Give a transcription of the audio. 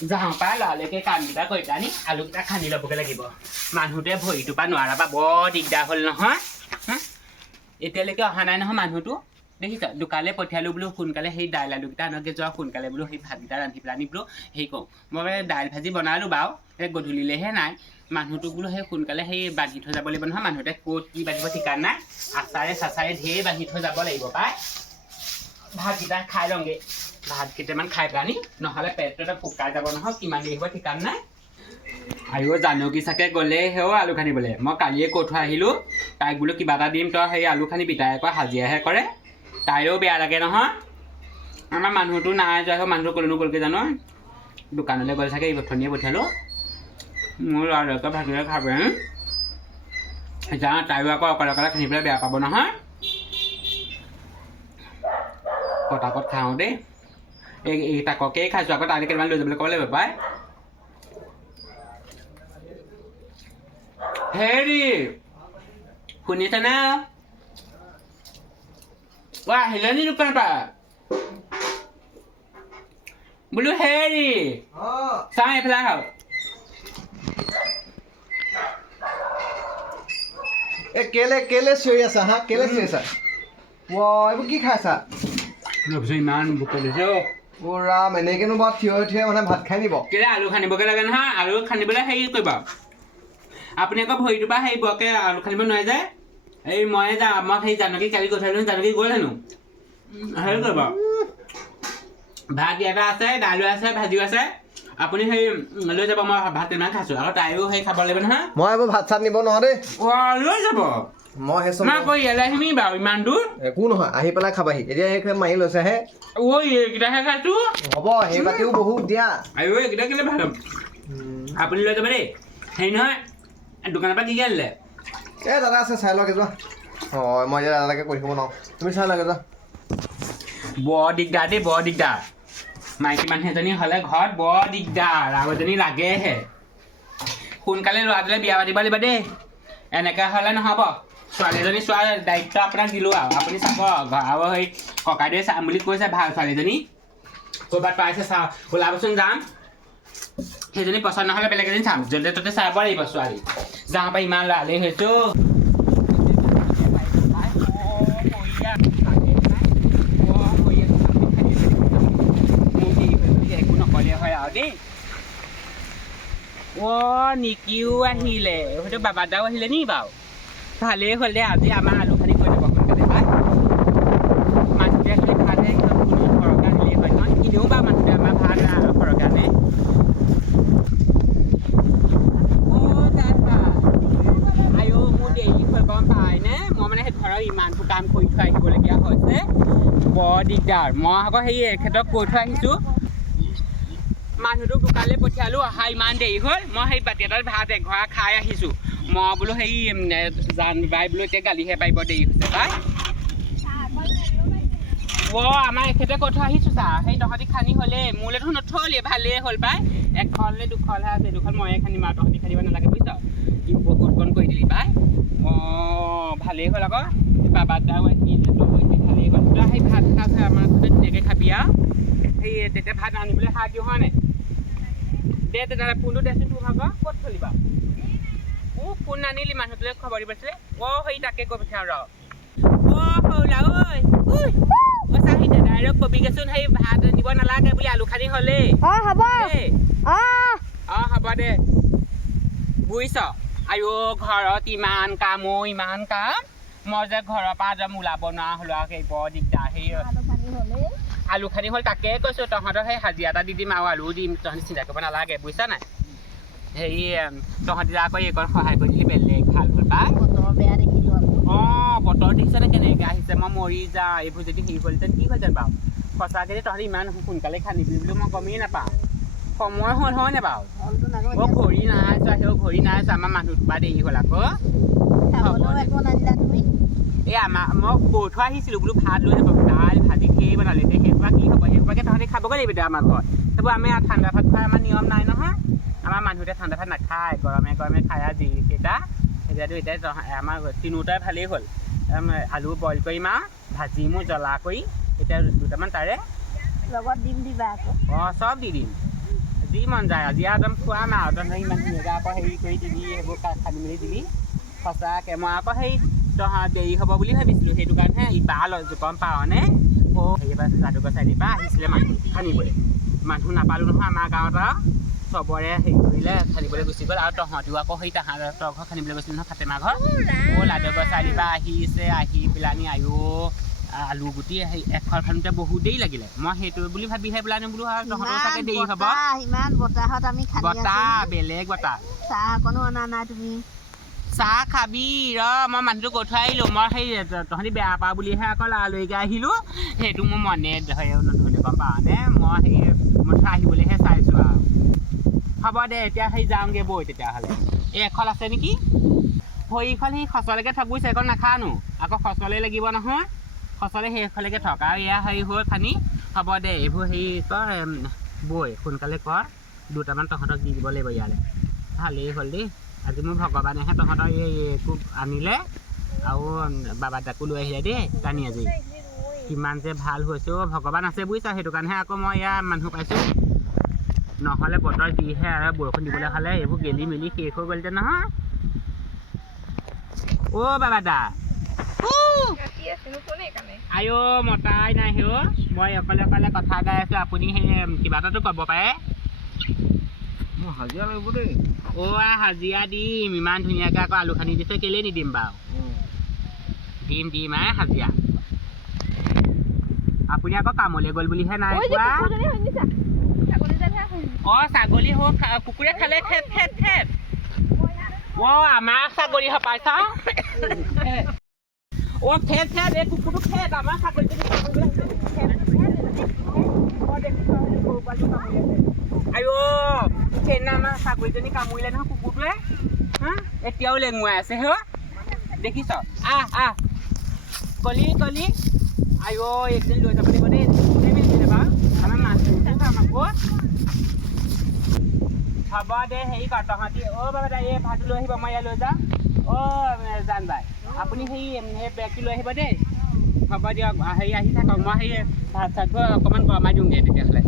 যাওঁ পাই লৰালৈকে কামকেইটা কৰি পেলানি আলুকেইটা খান্দি ল'বগৈ লাগিব মানুহটোৱে ভৰিটোৰ পৰা নোৱাৰা পৰা বৰ দিগদাৰ হ'ল নহয় এতিয়ালৈকে অহা নাই নহয় মানুহটো দেখিছ দোকানলৈ পঠিয়ালোঁ বোলো সোনকালে সেই দাইল আলুকেইটা আনকে যোৱা সোনকালে বোলো সেই ভাতকেইটা ৰান্ধি পেলানি বোলো হেৰি কৰোঁ মই মানে দাইল ভাজি বনালোঁ বাৰু এই গধূলিলৈহে নাই মানুহটোক বোলো সেই সোনকালে সেই বান্ধি থৈ যাব লাগিব নহয় মানুহটোৱে ক'ত কি বান্ধিব ঠিকান নাই আচাৰে চাচাৰে ঢেৰ বান্ধি থৈ যাব লাগিব পাই ভাতকেইটা খাই লওঁগৈ ভাত কেইটামান খাই পেলানি নহ'লে পেটটো এটা ফুকাই যাব নহয় কিমান দেৰি হ'ব ঠিকান নাই আৰু জানকী চাকে গ'লে সেও আলু খান্দিবলৈ মই কালিয়ে কৈ থৈ আহিলোঁ তাইক বোলো কিবা এটা দিম তই সেই আলু খান্দিবি তাই আকৌ হাজিৰাহে কৰে তাইৰো বেয়া লাগে নহয় আমাৰ মানুহটো নাই যোৱা মানুহটো ক'লৈনো গ'লগৈ জানো দোকানলৈ গ'ল চাগে এই বথনিয়ে পঠিয়ালোঁ মোৰ ল'ৰাটোকে ভাতকেইটা খাব যাওঁ তাইও আকৌ অকলে অকলে খান্দি পেলাই বেয়া পাব নহয় পটাপট খাওঁ দেই এই তাককেই খাইছোঁ আকৌ তাইলৈ কেইটামান লৈ যাবলৈ ক'ব লাগিব পাই হেৰি শুনিছেনে আহিলে নি দোকানৰ পৰা বোলো হেৰি চাওঁ এইফালে আহক এ কেলে চিঞৰি আছা হা কেলে চিঞৰি আছা এইবোৰ কি খাইছা ইমান ভোক লাগিছে অ' ৰাম এনেকেনো বাৰু থিয় মানে ভাত খাই নিব কেলে আলু খান্দিবগৈ লাগে নহয় আলু খান্দিবলৈ হেৰি কৰিব আপুনি আকৌ ভৰিটোৰ পৰা হেৰি বৰকৈ আলু খান্দিব নোৱাৰে যে এই মই যাওঁ মই সেই জানকী কালি কৈ থৈ জানকী গ'ল হেনো হেৰি কৰিব ভাত এটা আছে দাইলো আছে ভাজিও আছে আপুনি সেই লৈ যাব মই ভাত কেইটামান খাইছোঁ আকৌ তাইও সেই খাব লাগিব নহয় মই এইবোৰ ভাত চাত নিব নহয় দেই লৈ যাব মই সেই মই আকৌ ইয়ালৈ আহিমি বাৰু ইমান দূৰ একো নহয় আহি পেলাই খাবাহি এতিয়া এই মাৰি লৈছেহে এইকেইটাহে খাইছোঁ হ'ব সেই বাতিও বহুত দিয়া আৰু এইকেইটা কেলৈ ভাল আপুনি লৈ যাব দেই হেৰি নহয় দোকানৰ পৰা কি কি আনিলে এই দাদা আছে চাই লওক যোৱা হয় মই এতিয়া দাদাকে কৰি থাকিব নোৱাৰোঁ তুমি চাই লগে যোৱা বৰ দিগদাৰ দেই বৰ দিগদাৰ মাইকী মানুহ এজনী হ'লে ঘৰত বৰ দিগদাৰ আৰু এজনী লাগেহে সোনকালে ল'ৰাটোলৈ বিয়া পাতিব লাগিব দেই এনেকৈ হ'লে নহ'ব ছোৱালীজনী চোৱাৰ দায়িত্ব আপোনাক দিলোঁ আৰু আপুনি চাব আৰু সেই ককাইদেৱে চাম বুলি কৈছে ভাল ছোৱালীজনী ক'ৰবাত পাইছে চাওঁ ওলাবচোন যাম সেইজনী পচন্দ নহ'লে বেলেগ এজনী চাম য'তে ত'তে চাব লাগিব ছোৱালী যাওঁ পাই ইমান লৰালৰি হৈছোঁ একো নকলে হয় আৰু দেই নিকিও আহিলে হয়তো বাবাদাও আহিলে নি বাৰু ভালেই হ'ল দে আজি আমাৰ আলু খানি কৰি দিব সোনকালে পাই মানুহটোৱে খালি ভাতহে সৰহকৈ আহিলেই হয় নহয় এনেও বাৰু মানুহটোৱে আমাৰ ভাত সৰহকৈ আনে মোৰ দেৰি হৈ গম পায়নে মই মানে সেই ঘৰৰ ইমানটো কাম কৰি থৈ আহিবলগীয়া হৈছে বৰ দিগদাৰ মই আকৌ সেই এখেতক কৈ থৈ আহিছোঁ মানুহটোক দোকানলৈ পঠিয়ালোঁ অহা ইমান দেৰি হ'ল মই সেই বাতি এটাত ভাত এঘৰা খাই আহিছোঁ মই বোলো সেই জান বাই বোলো এতিয়া গালিহে পাৰিব দেৰি হৈছে পাই আমাৰ এখেতে কৈ থৈ আহিছোঁ চা সেই তহঁতি খানি হ'লে মোলৈ দেখোন নথ'লে ভালেই হ'ল পাই এখনলৈ দুখনহে আছে দুখন ময়ে খান্দিম আৰু তহঁতি খান্দিব নালাগে বুজিছ কি বহুত কণ কৰি দিলি পাই ভালেই হ'ল আকৌ বাবাদাও আহিলে ভালেই হ'ল তই সেই ভাত খাই আমাৰ ধুনীয়াকৈ খাবি আৰু সেই তেতিয়া ভাত আনিবলৈ সাৰ দিওঁ হয় নাই দে তেতিয়াহ'লে ফোনটো দেচোন তোৰ ভাগৰ ক'ত চলিবা ফোন আনিলি মানুহটোৱে খবৰ দিবছিলে সেই তাকে কৈ পঠিয়াওঁ ৰ সৌলা ঐ চাহি দাদাইৰক কবিগেচোন সেই ভাত নিব নালাগে বুলি আলু খানি হ'লেই হ'ব হ'ব দে বুজিছ আৰু ঘৰত ইমান কাম ইমান কাম মই যে ঘৰৰ পৰা একদম ওলাব নোৱাৰা হ'লো আৰু সেই বৰ দিগদাৰ সেই আলু খানি হ'ল তাকে কৈছোঁ তহঁতৰ সেই হাজিৰা এটা দি দিম আৰু আলুও দিম তহঁতি চিন্তা কৰিব নালাগে বুজিছ নাই হেৰি তহঁতি আকৌ এইকণ সহায় কৰি দিলি বেলেগ ভাল হ'ল পাই বতৰ বেয়া দেখিলোঁ বতৰ দেখিছেনে কেনেকৈ আহিছে মই মৰি যাওঁ এইবোৰ যদি হেৰি হ'লহেঁতেন কি হ'লহেঁতেন বাৰু সঁচাকৈ তহঁতি ইমান সোনকালে খান্দিবি বুলি মই গমেই নাপাওঁ সময় হ'ল হয়নে বাৰু ঘড়ী নাই চোৱা সেই ঘড়ী নাই চোৱা আমাৰ মানুহটোৰ পৰা দেৰি হ'ল আকৌ এই মই কৈ থৈ আহিছিলোঁ বোলো ভাত লৈ যাব দাইল ভাজি সেই বনালে এতিয়া সেইসোপা কি হ'ব সেইসোপাকে তহঁতি খাবগৈ লাগিব এতিয়া আমাৰ ঘৰত সেইবোৰ আমি ঠাণ্ডা ভাত খোৱা আমাৰ নিয়ম নাই নহয় আমাৰ মানুহটোৱে ঠাণ্ডা ভাত নাখায় গৰমে গৰমে খায় আৰু যিকেইটা এতিয়াতো এতিয়া আমাৰ তিনিওটাই ভালেই হ'ল আলু বইল কৰিম আৰু ভাজিমো জ্বলা কৰি এতিয়া দুটামান তাৰে লগত ডিম দিবা আকৌ চব দি দিম আজি মন যায় আজি একদম খুৱাম আৰু তহঁতে ইমান ধুনীয়াকৈ আকৌ হেৰি কৰি দিবি সেইবোৰ খান্দি মেলি দিবি সঁচাকৈ মই আকৌ সেই তহঁত দেৰি হ'ব বুলি ভাবিছিলোঁ সেইটো কাৰণেহে ইবাৰ গম পাৱনে হেৰিৰপৰা যাদুকৰ চাৰিআলিৰপৰা আহিছিলে মানুহ খান্দিবলৈ মানুহ নাপালোঁ নহয় আমাৰ গাঁৱত আৰু চবৰে হেৰি কৰিলে খান্দিবলৈ গুচি গ'ল আৰু তহঁতিও আকৌ সেই তাহাঁতৰ ঘৰ খান্দিবলৈ গৈছিল নহয় ফাতেমা ঘৰ যাদুকৰ চাৰিআলিৰপৰা আহিছে আহি পেলানি আলু গুটি সেই এখন খানোতে বহুত দেৰি লাগিলে মই সেইটো বুলি ভাবিহে পেলানি বোলো আৰু তহঁতৰ চাগে দেৰি হ'ব ইমান বতাহত আমি বতাহ বেলেগ বতাহ চাহ অকণো অনা নাই তুমি চাহ খাবি মই মানুহটো কৈ থৈ আহিলোঁ মই সেই তহঁতি বেয়া পাওঁ বুলিহে আকৌ লৰালৰিকৈ আহিলোঁ সেইটো মোৰ মনে নধৰিলে গম পাৱনে মই সেই মুঠতে আহিবলৈহে চাইছোঁ আৰু হ'ব দে এতিয়া সেই যাওঁগৈ বৈ তেতিয়াহ'লে এই এখন আছে নেকি ভৰিখন সেই খচলৈকে থক বুজিছে এইখন নাখানো আকৌ খচলৈ লাগিব নহয় খচলৈ সেইখনলৈকে থক আৰু এয়া হেৰি হৈ খানি হ'ব দে এইবোৰ হেৰি কৰ বৈ সোনকালে কৰ দুটামান তহঁতক দি দিব লাগিব ইয়ালৈ ভালেই হ'ল দেই আজি মোৰ ভগৱানেহে তহঁতৰ এইটো আনিলে আৰু বাবা তাকো লৈ আহিলে দেই টানি আজি কিমান যে ভাল হৈছে ভগৱান আছে বুজিছা সেইটো কাৰণেহে আকৌ মই ইয়াৰ মানুহ পাইছোঁ নহ'লে বতৰ যিহে আৰু বৰষুণ দিবলৈ হ'লে এইবোৰ গেলি মেলি শেষ হৈ গ'লতে নহয় বাবা দা আইঅ মতাই নাই সেই মই অকলে অকলে কথা গাই আছোঁ আপুনি সেই কিবা এটাতো ক'ব পাৰে মই হাজিৰা লাগিব দেই হাজিৰা দিম ইমান ধুনীয়াকৈ আকৌ আলু খান্দি দিছে কেলেই নিদিম বাৰু দিম হাজিৰা আপুনি আকৌ কামলৈ গ'ল বুলিহে নাই কোৱা ছাগলী হওক কুকুৰে খালে খেত খেত খেত আমাৰ ছাগলী হপাই চাওঁ খেত খেত এই কুকুৰটো খেত আমাৰ ছাগলীজনী আইঅ সেইদিনা আমাৰ ছাগলীজনী কামুৰিলে নহয় কুকুৰটোৱে এতিয়াও লেঙুৱাই আছে হে দেখিছ আহ কলি আইঅ একদিন লৈ যাব লাগিব দেই কোনে মেলিছিলে বাৰু আমাৰ মাছটো খাম আকৌ হ'ব দে হেৰি কৰ তহঁতি বাবা দা এই ভাতটো লৈ আহিব মই ইয়াত লৈ যাম জান বাই আপুনি সেই বেগটো লৈ আহিব দেই হ'ব দিয়ক হেৰি আহি থাকক মই সেই ভাত চাতবোৰ অকণমান গৰমাই দিওঁগৈ তেতিয়াহ'লে